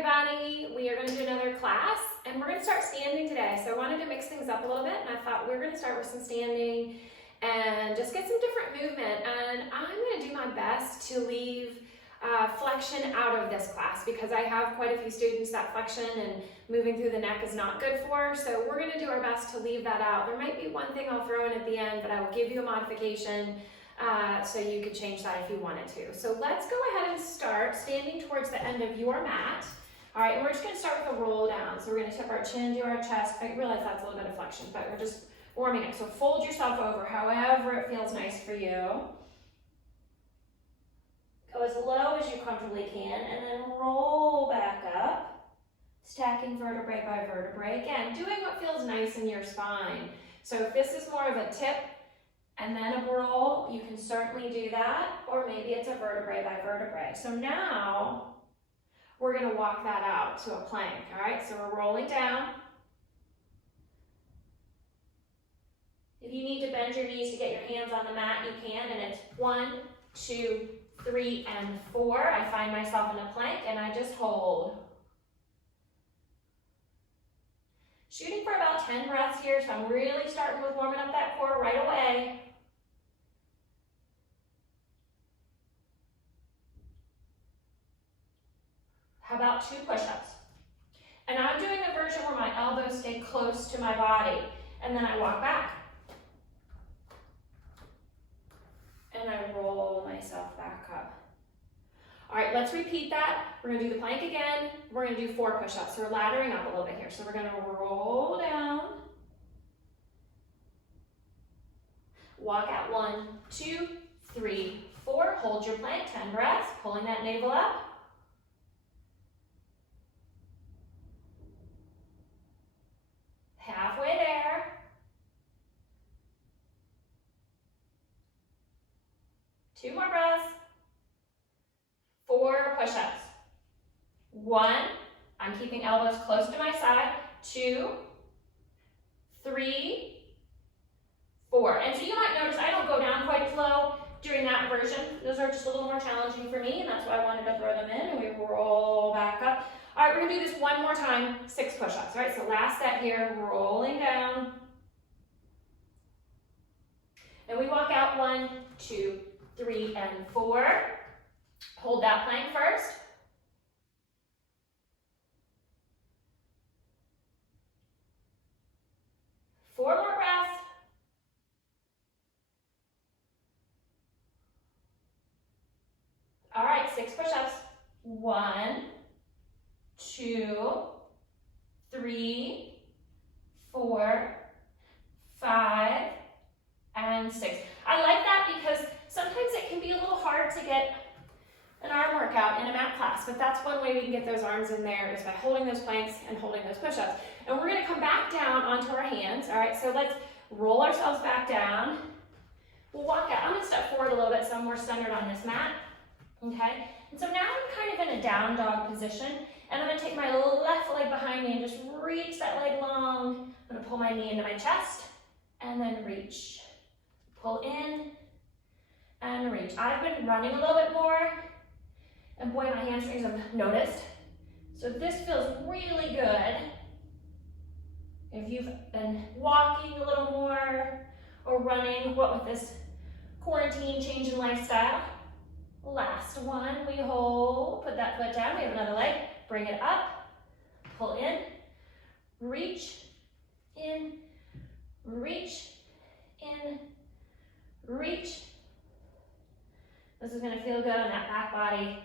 everybody. We are going to do another class and we're going to start standing today. So I wanted to mix things up a little bit and I thought we were going to start with some standing and just get some different movement. And I'm going to do my best to leave flexion out of this class because I have quite a few students that flexion and moving through the neck is not good for. So we're going to do our best to leave that out. There might be one thing I'll throw in at the end, but I will give you a modification so you could change that if you wanted to. So let's go ahead and start standing towards the end of your mat. All right, and we're just going to start with a roll down. So we're going to tip our chin to our chest. I realize that's a little bit of flexion, but we're just warming up. So fold yourself over however it feels nice for you. Go as low as you comfortably can and then roll back up, stacking vertebrae by vertebrae. Again, doing what feels nice in your spine. So if this is more of a tip and then a roll, you can certainly do that, or maybe it's a vertebrae by vertebrae. So now we're going to walk that out to a plank. All right, so we're rolling down. If you need to bend your knees to get your hands on the mat, you can, and it's 1, 2, 3, and 4. I find myself in a plank and I just hold. Shooting for about 10 breaths here, so I'm really starting with warming up that core right away. How about 2 push-ups? And I'm doing a version where my elbows stay close to my body, and then I walk back. And I roll myself back up. All right, let's repeat that. We're gonna do the plank again. We're gonna do 4 push-ups. So we're laddering up a little bit here. So we're gonna roll down. Walk out 1, 2, 3, 4. Hold your plank, 10 breaths, pulling that navel up. Halfway there. 2 more breaths. 4 push-ups. 1, I'm keeping elbows close to my side. 2, 3, 4. And so you might notice I don't go down quite as low during that version. Those are just a little more challenging for me, and that's why I wanted to throw them in, and we roll back up. All right, we're gonna do this one more time, 6 push-ups. All right, so last set here, rolling down. And we walk out 1, 2, 3, and 4. Hold that plank first. Four more breaths. All right, 6 push-ups. 1, 2, 3, 4, 5, and 6. I like that because sometimes it can be a little hard to get an arm workout in a mat class, but that's one way we can get those arms in there is by holding those planks and holding those push-ups. And we're gonna come back down onto our hands. All right, so let's roll ourselves back down. We'll walk out. I'm gonna step forward a little bit so I'm more centered on this mat, okay? And so now I'm kind of in a down dog position, and I'm gonna take my left leg behind me and just reach that leg long. I'm gonna pull my knee into my chest, and then reach. Pull in, and reach. I've been running a little bit more, and boy, my hamstrings have noticed. So this feels really good. If you've been walking a little more or running, what with this quarantine change in lifestyle. Last one, we hold, put that foot down, we have another leg, bring it up, pull in, reach, in, reach, in, reach. This is gonna feel good on that back body.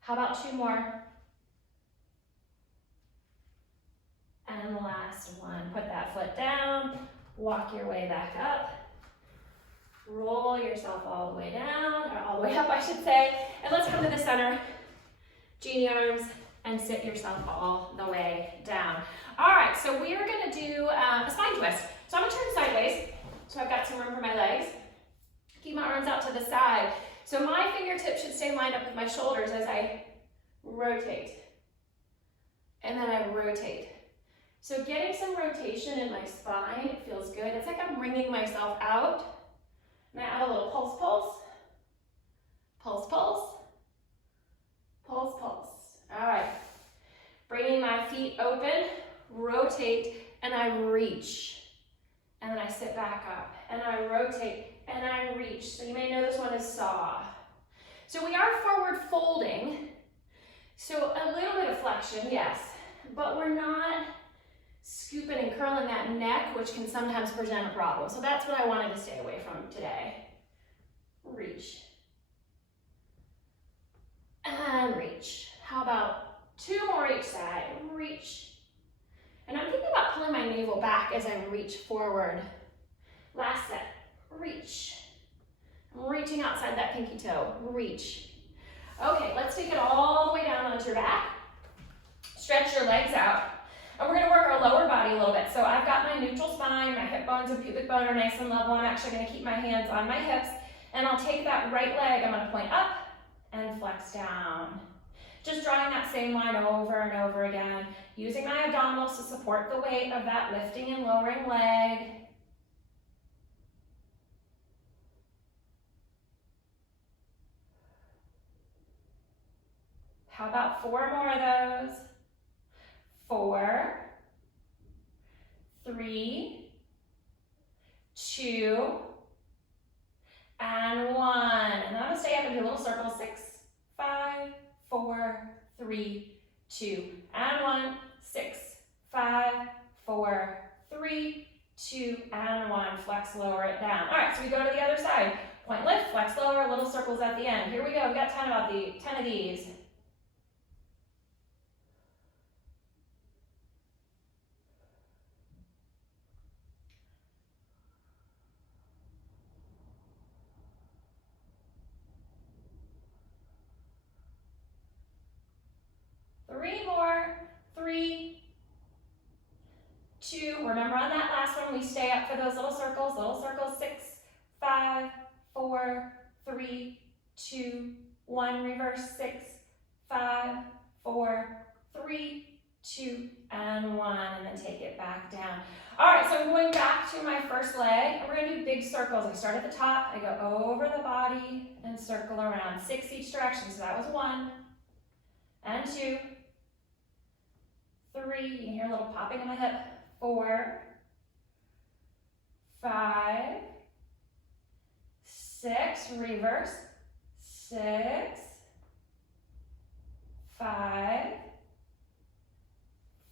How about 2 more? And the last one, put that foot down, walk your way back up, roll yourself all the way down, or all the way up I should say, and let's come to the center, genie arms, and sit yourself all the way down. All right, so we are gonna do a spine twist. So I'm gonna turn sideways, so I've got some room for my legs. Keep my arms out to the side. So my fingertips should stay lined up with my shoulders as I rotate. And then I rotate. So getting some rotation in my spine, it feels good. It's like I'm wringing myself out. And I add a little pulse, pulse, pulse, pulse, pulse, pulse. All right. rotate, and I reach. And then I sit back up, and I rotate, and I reach. So you may know this one is saw. So we are forward folding. So a little bit of flexion, yes, but we're not scooping and curling that neck, which can sometimes present a problem. So that's what I wanted to stay away from today. Reach. And reach. How about 2 more each side? Reach. And I'm thinking about pulling my navel back as I reach forward. Last set. Reach. I'm reaching outside that pinky toe. Reach. Okay, let's take it all the way down onto your back. Stretch your legs out. And we're going to work our lower body a little bit. So I've got my neutral spine, my hip bones and pubic bone are nice and level. I'm actually going to keep my hands on my hips. And I'll take that right leg, I'm going to point up and flex down. Just drawing that same line over and over again. Using my abdominals to support the weight of that lifting and lowering leg. How about 4 more of those? 4, 3, 2, and 1. And then I'm going to stay up and do a little circle. 6, 5, 4, 3, 2, and 1. 6, 5, 4, 3, 2, and 1. Flex, lower it down. All right, so we go to the other side. Point, lift, flex, lower, little circles at the end. Here we go. We got 10 of these. Three more. 3, 2. Remember on that last one, we stay up for those little circles. 6, 5, 4, 3, 2, 1. Reverse. 6, 5, 4, 3, 2, and 1. And then take it back down. All right, so I'm going back to my first leg. And we're going to do big circles. I start at the top. I go over the body and circle around. 6 each direction. So that was 1 and 2. 3, you can hear a little popping in my hip. 4, 5, 6, reverse. 6, 5,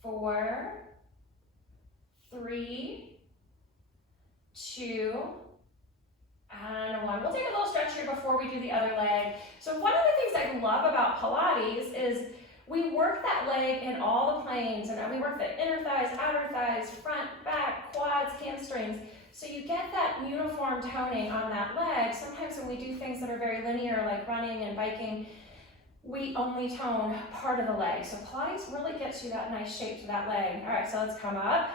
4, 3, 2, and 1. We'll take a little stretch here before we do the other leg. So one of the things I love about Pilates is we work that leg in all the planes, and we work the inner thighs, outer thighs, front, back, quads, hamstrings. So you get that uniform toning on that leg. Sometimes when we do things that are very linear, like running and biking, we only tone part of the leg. So Pilates really gets you that nice shape to that leg. All right, so let's come up,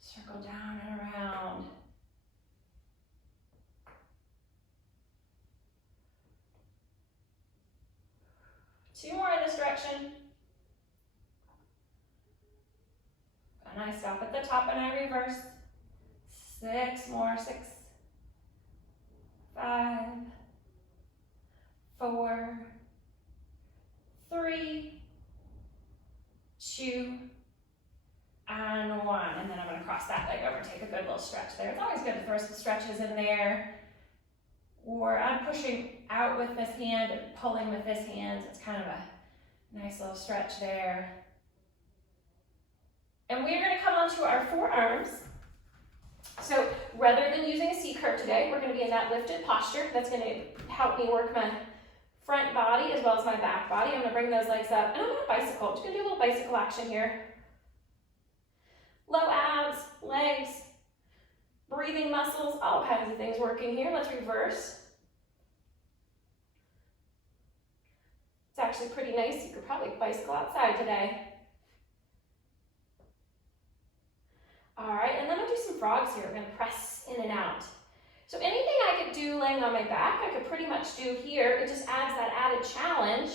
circle down and around. Two more in this direction. And I stop at the top and I reverse. 6 more. 6, 5, 4, 3, 2, and 1. And then I'm going to cross that leg over and take a good little stretch there. It's always good to throw some stretches in there. Or I'm pushing out with this hand and pulling with this hand. It's kind of a nice little stretch there. And we're going to come onto our forearms. So rather than using a C curve today, we're going to be in that lifted posture. That's going to help me work my front body as well as my back body. I'm going to bring those legs up and I'm going to bicycle. I'm just going to do a little bicycle action here. Low abs, legs, breathing muscles, all kinds of things working here. Let's reverse. It's actually pretty nice. You could probably bicycle outside today. All right, and then I'll do some frogs here. We're going to press in and out. So anything I could do laying on my back, I could pretty much do here. It just adds that added challenge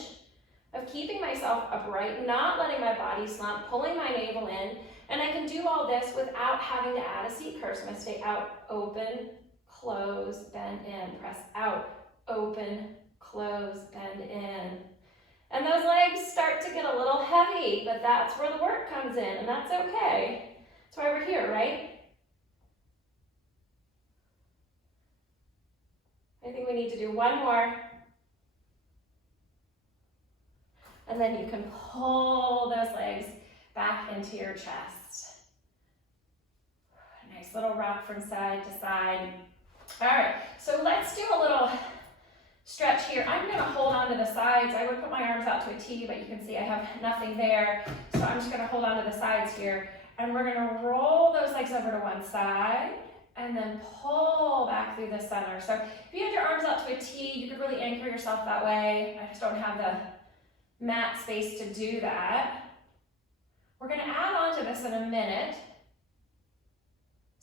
of keeping myself upright, not letting my body slump, pulling my navel in, and I can do all this without having to add a C curve. So I'm going to stay out, open, close, bend in, press out, open, close, bend in. And And those legs start to get a little heavy, but that's where the work comes in, and that's okay. That's why we're here, right? I think we need to do one more. And then you can pull those legs back into your chest. Nice little rock from side to side. All right, so let's do a little stretch here. I'm gonna hold on to the sides. I would put my arms out to a T, but you can see I have nothing there. So I'm just gonna hold on to the sides here. And we're gonna roll those legs over to one side and then pull back through the center. So if you had your arms out to a T, you could really anchor yourself that way. I just don't have the mat space to do that. We're gonna add on to this in a minute.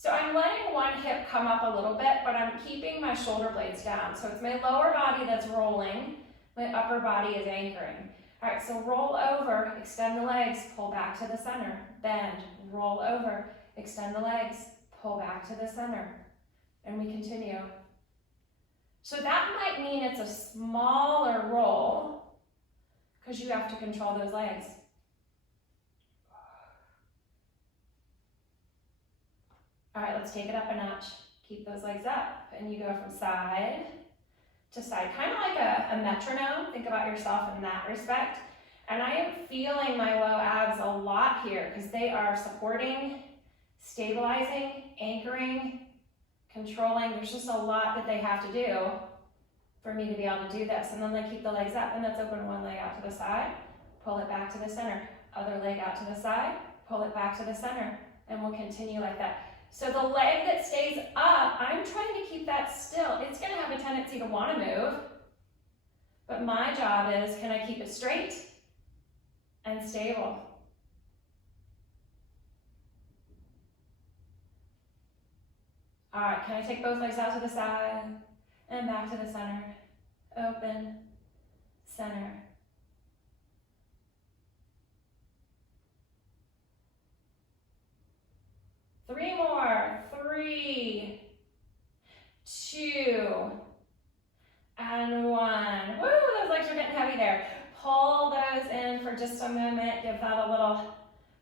So I'm letting one hip come up a little bit, but I'm keeping my shoulder blades down. So it's my lower body that's rolling, my upper body is anchoring. All right, so roll over, extend the legs, pull back to the center, bend, roll over, extend the legs, pull back to the center, and we continue. So that might mean it's a smaller roll because you have to control those legs. All right, let's take it up a notch. Keep those legs up, and you go from side to side, kind of like a metronome. Think about yourself in that respect. And I am feeling my low abs a lot here because they are supporting, stabilizing, anchoring, controlling. There's just a lot that they have to do for me to be able to do this. And then they keep the legs up, and let's open one leg out to the side, pull it back to the center, other leg out to the side, pull it back to the center, and we'll continue like that. So the leg that stays up, I'm trying to keep that still. It's gonna have a tendency to wanna move, but my job is, can I keep it straight and stable? All right, can I take both legs out to the side and back to the center? Open, center. Three more, 3, 2, and 1. Woo, those legs are getting heavy there. Pull those in for just a moment. Give that a little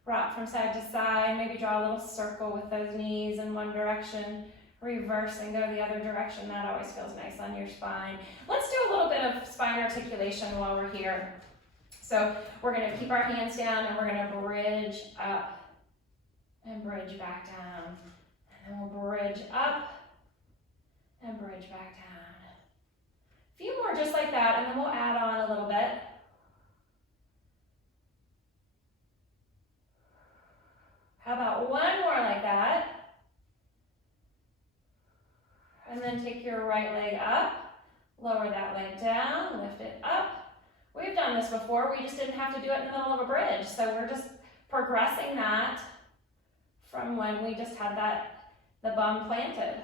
rock from side to side. Maybe draw a little circle with those knees in one direction. Reverse and go the other direction. That always feels nice on your spine. Let's do a little bit of spine articulation while we're here. So we're gonna keep our hands down and we're gonna bridge up and bridge back down. And then we'll bridge up and bridge back down. A few more just like that, and then we'll add on a little bit. How about one more like that? And then take your right leg up, lower that leg down, lift it up. We've done this before, we just didn't have to do it in the middle of a bridge. So we're just progressing that from when we just had the bum planted.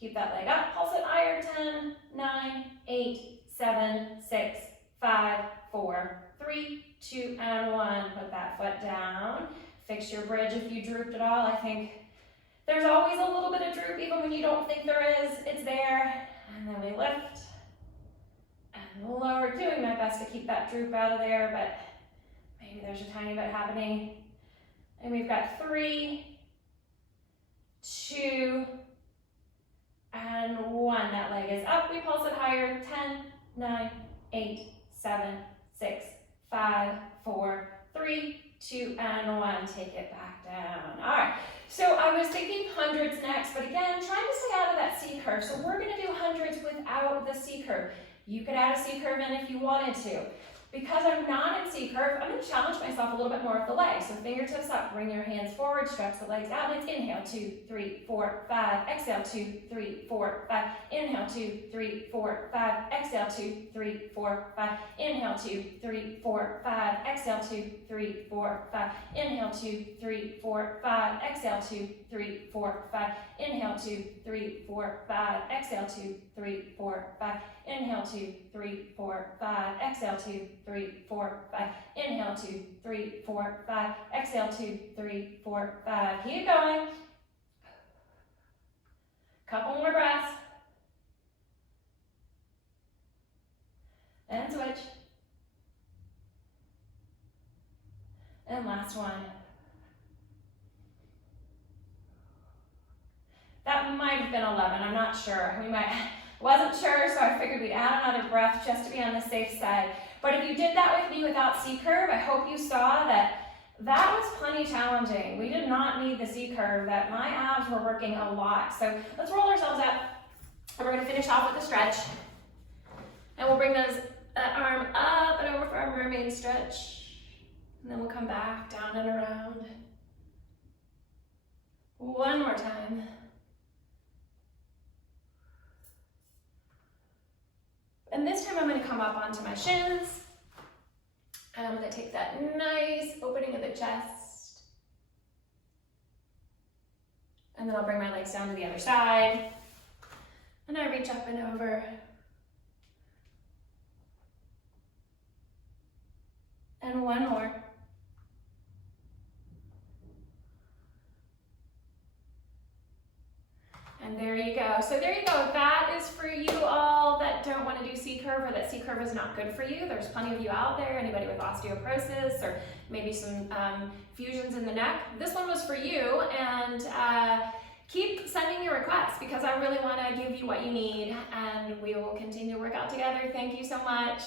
Keep that leg up, pulse it higher, 10, 9, 8, 7, 6, 5, 4, 3, 2, and 1. Put that foot down. Fix your bridge if you drooped at all. I think there's always a little bit of droop, even when you don't think there is, it's there. And then we lift and lower, doing my best to keep that droop out of there, but maybe there's a tiny bit happening. And we've got 3, 2, and 1. That leg is up. We pulse it higher. 10, 9, 8, 7, 6, 5, 4, 3, 2, and 1. Take it back down. All right. So I was thinking hundreds next, but again, trying to stay out of that C curve. So we're going to do hundreds without the C curve. You could add a C curve in if you wanted to. Because I'm not in C curve, I'm going to challenge myself a little bit more with the legs. So fingertips up, bring your hands forward, stretch the legs out. It's inhale, 2, 3, 4, 5. Exhale, 2, 3, 4, 5. Inhale, 2, 3, 4, 5. Exhale, 2, 3, 4, 5. Inhale, 2, 3, 4, 5. Exhale, 2, 3, 4, 5. Inhale, 2, 3, 4, 5. Exhale, 2, 3, 4, 5. Inhale, 2, 3, 4, 5. Exhale, 2, 3, 4, 5. Inhale, 2, 3, 4, 5. Exhale, 2, 3, 4, 5. Inhale, 2, 3, 4, 5. Exhale, 2, 3, 4, 5. Keep going. Couple more breaths. And switch. last one. That might have been 11, I'm not sure. Wasn't sure, so I figured we'd add another breath just to be on the safe side. But if you did that with me without C-curve, I hope you saw that that was plenty challenging. We did not need the C-curve, that my abs were working a lot. So let's roll ourselves up, and we're gonna finish off with a stretch. And we'll bring that arm up and over for our mermaid stretch. And then we'll come back down and around. One more time. And this time I'm going to come up onto my shins. And I'm going to take that nice opening of the chest. And then I'll bring my legs down to the other side. And I reach up and over. And one more. And there you go. So there you go. That is for you all that don't want to do C-curve or that C-curve is not good for you. There's plenty of you out there, anybody with osteoporosis or maybe some fusions in the neck. This one was for you, and keep sending your requests because I really want to give you what you need, and we will continue to work out together. Thank you so much.